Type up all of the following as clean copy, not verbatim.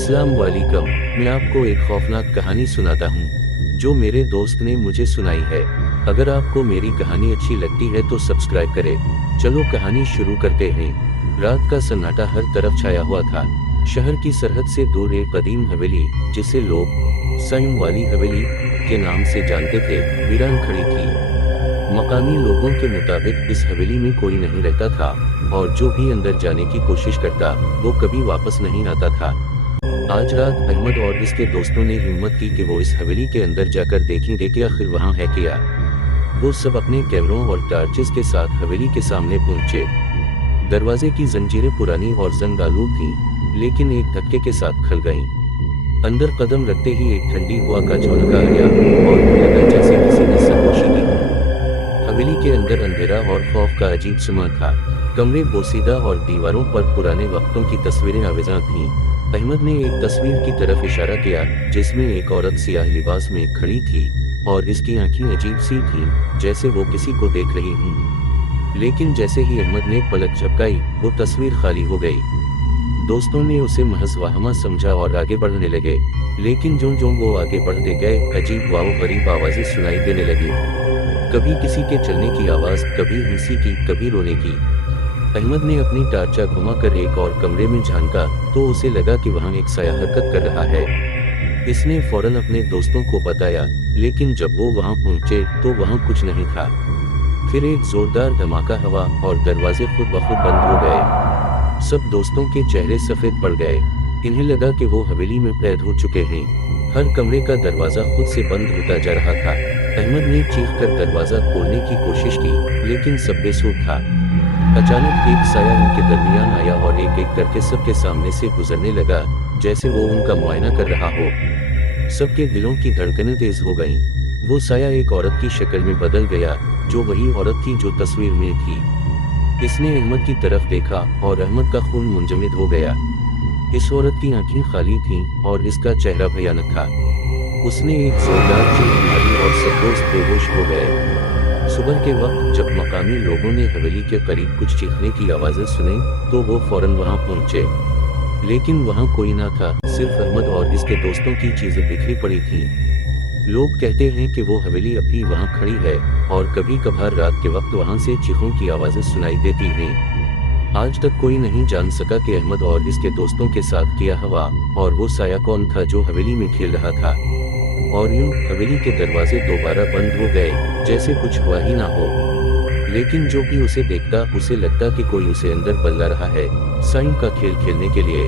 अस्सलाम वालेकुम। मैं आपको एक खौफनाक कहानी सुनाता हूँ जो मेरे दोस्त ने मुझे सुनाई है। अगर आपको मेरी कहानी अच्छी लगती है तो सब्सक्राइब करें। चलो कहानी शुरू करते हैं। रात का सन्नाटा हर तरफ छाया हुआ था। शहर की सरहद से दूर एक कदीम हवेली, जिसे लोग सईम वाली हवेली के नाम से जानते थे, वीरान खड़ी थी। मकामी लोगों के मुताबिक इस हवेली में कोई नहीं रहता था और जो भी अंदर जाने की कोशिश करता वो कभी वापस नहीं आता था। आज रात अहमद और इसके दोस्तों ने हिम्मत की कि वो इस हवेली के अंदर जाकर देखेंगे कि आखिर वहाँ है क्या। वो सब अपने कैमरों और टार्चेस के साथ हवेली के सामने पहुंचे। दरवाजे की जंजीरें पुरानी और जंग आलूद थीं, लेकिन एक धक्के के साथ खुल गईं। अंदर कदम रखते ही एक ठंडी हवा का झोंका आया और लगा जैसे किसी ने सरगोशी की। हवेली के अंदर अंधेरा और खौफ का अजीब समा था। कमरे बोसीदा और दीवारों पर पुराने वक्तों की तस्वीरें आवेज़ां थीं। अहमद ने एक तस्वीर की तरफ इशारा किया जिसमें एक औरत सियाह लिबास में खड़ी थी और इसकी आंखें अजीब सी थीं, जैसे वो किसी को देख रही हूँ। लेकिन जैसे ही अहमद ने पलक झपकाई वो तस्वीर खाली हो गई। दोस्तों ने उसे महज वहमा समझा और आगे बढ़ने लगे, लेकिन जो वो आगे बढ़ते गए अजीब व गरीब आवाज़ें सुनाई देने लगी। कभी किसी के चलने की आवाज़, कभी हंसी की, कभी रोने की। अहमद ने अपनी टार्चा घुमाकर एक और कमरे में झांका तो उसे लगा कि वहाँ एक साया हरकत कर रहा है। इसने फौरन अपने दोस्तों को बताया, लेकिन जब वो वहाँ पहुँचे तो वहाँ कुछ नहीं था। फिर एक जोरदार धमाका हुआ और दरवाजे खुद ब खुद बंद हो गए। सब दोस्तों के चेहरे सफ़ेद पड़ गए। इन्हें लगा कि वो हवेली में कैद हो चुके हैं। हर कमरे का दरवाज़ा खुद से बंद होता जा रहा था। अहमद ने चीखकर दरवाज़ा खोलने की कोशिश की, लेकिन सब बेसुध था। अचानक एक साया उनके दरमियान आया और एक एक करके सबके सामने से गुजरने लगा, जैसे वो उनका मुआयना कर रहा हो। सबके दिलों की धड़कनें तेज हो गईं। वो साया एक औरत की शक्ल में बदल गया, जो वही औरत थी जो तस्वीर में थी। इसने अहमद की तरफ देखा और अहमद का खून मुंजमद हो गया। इस औरत की आंखें खाली थीं और इसका चेहरा भयानक था। उसने एक जोरदार चीख मारी और सब दोस्त बेहोश हो गए। सुबह के वक्त जब मकामी लोगों ने हवेली के करीब कुछ चीखने की आवाज़ें सुनी तो वो फौरन वहां पहुंचे, लेकिन वहां कोई ना था। सिर्फ अहमद और इसके दोस्तों की चीजें बिखरी पड़ी थीं। लोग कहते हैं कि वो हवेली अभी वहां खड़ी है और कभी कभार रात के वक्त वहां से चीखों की आवाज़ें सुनाई देती हैं। आज तक कोई नहीं जान सका कि अहमद और इसके दोस्तों के साथ क्या हुआ और वो साया कौन था जो हवेली में खेल रहा था। और यूं हवेली के दरवाजे दोबारा बंद हो गए, जैसे कुछ हुआ ही ना हो। लेकिन जो भी उसे देखता उसे लगता कि कोई उसे अंदर बुला रहा है साइम का खेल खेलने के लिए।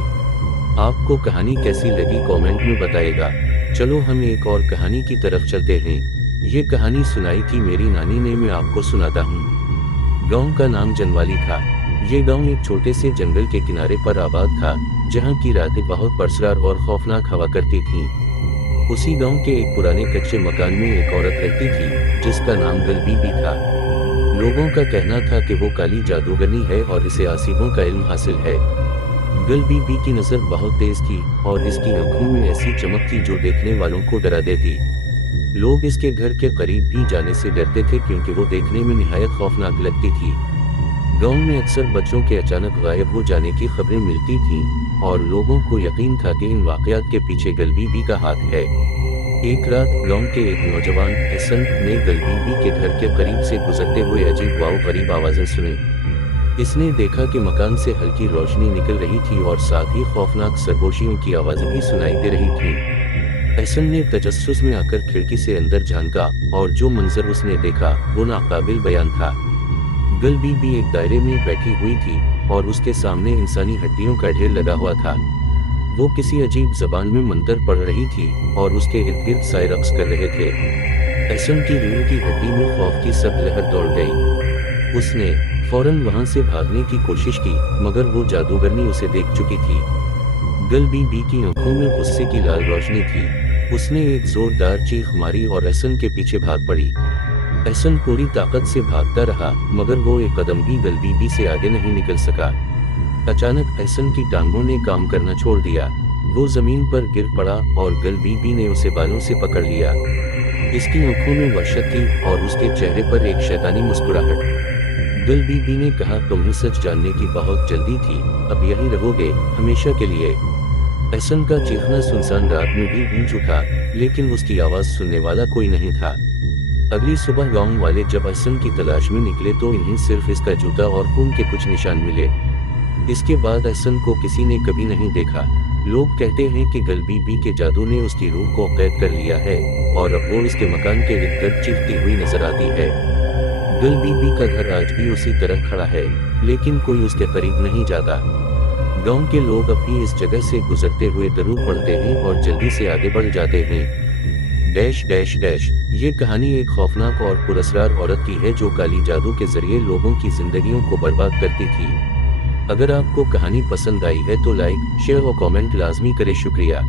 आपको कहानी कैसी लगी कमेंट में बताइएगा। चलो हम एक और कहानी की तरफ चलते हैं। ये कहानी सुनाई थी मेरी नानी ने, मैं आपको सुनाता हूँ। गांव का नाम जनवाली था। ये गांव एक छोटे से जंगल के किनारे पर आबाद था, जहाँ की रातें बहुत परसरार और खौफनाक हवा करती थीं। उसी गांव के एक पुराने कच्चे मकान में एक औरत रहती थी जिसका नाम गल बीबी था। लोगों का कहना था कि वो काली जादूगरनी है और इसे आसिफों का इल्म हासिल है। गल बीबी की नज़र बहुत तेज थी और इसकी आंखों में ऐसी चमक थी जो देखने वालों को डरा देती। लोग इसके घर के करीब भी जाने से डरते थे क्योंकि वो देखने में निहायत खौफनाक लगती थी। गांव में अक्सर बच्चों के अचानक गायब हो जाने की खबरें मिलती थीं और लोगों को यकीन था कि इन वाक़यात के पीछे गल बीबी का हाथ है। एक रात गांव के एक नौजवान हसन ने गल बीबी के घर के करीब से गुजरते हुए अजीब व गरीब आवाज़ें सुनी। इसने देखा कि मकान से हल्की रोशनी निकल रही थी और साथ ही खौफनाक सरगोशियों की आवाज़ें भी सुनाई दे रही थीं। हसन ने तजस्सुस में आकर खिड़की से अंदर झांका और जो मंजर उसने देखा वो नाकाबिल बयान था। गल बीबी एक दायरे में बैठी हुई थी और उसके सामने इंसानी हड्डियों का ढेर लगा हुआ था। वो किसी अजीब जबान में मंतर पढ़ रही थी और उसके इर्द गिर्द साए रक्स कर रहे थे। हसन की रीढ़ की हड्डी में खौफ की सब लहर दौड़ गई। उसने फौरन वहां से भागने की कोशिश की, मगर वो जादूगरनी उसे देख चुकी थी। गल बीबी की आंखों में गुस्से की लाल रोशनी थी। उसने एक जोरदार चीख मारी और हसन के पीछे भाग पड़ी। हसन पूरी ताकत से भागता रहा, मगर वो एक कदम भी गल बीबी से आगे नहीं निकल सका। अचानक हसन की टांगों ने काम करना छोड़ दिया। वो जमीन पर गिर पड़ा और गल बीबी ने उसे बालों से पकड़ लिया। इसकी आंखों में वहशत थी और उसके चेहरे पर एक शैतानी मुस्कुराहट। गल बीबी ने कहा, तुम्हें सच जानने की बहुत जल्दी थी, अब यहीं रहोगे हमेशा के लिए। एहसन का चीखना सुनसान रात में भी गूंज उठा, लेकिन उसकी आवाज सुनने वाला कोई नहीं था। अगली सुबह गांव वाले जब एहसन की तलाश में निकले तो इन्हें सिर्फ इसका जूता और खून के कुछ निशान मिले। इसके बाद एहसन को किसी ने कभी नहीं देखा। लोग कहते हैं कि गल बीबी के जादू ने उसकी रूह को कैद कर लिया है और अब वो इसके मकान के इर्द गिर्द चीखती हुई नजर आती है। गल बीबी का घर आज भी उसी तरह खड़ा है, लेकिन कोई उसके करीब नहीं जाता। गांव के लोग अब भी इस जगह से गुजरते हुए दरूद पढ़ते हैं और जल्दी से आगे बढ़ जाते हैं। Dash dash dash. ये कहानी एक खौफनाक और पुरस्कार औरत की है जो काली जादू के जरिए लोगों की जिंदगियों को बर्बाद करती थी। अगर आपको कहानी पसंद आई है तो लाइक, शेयर और कमेंट लाजमी करें। शुक्रिया।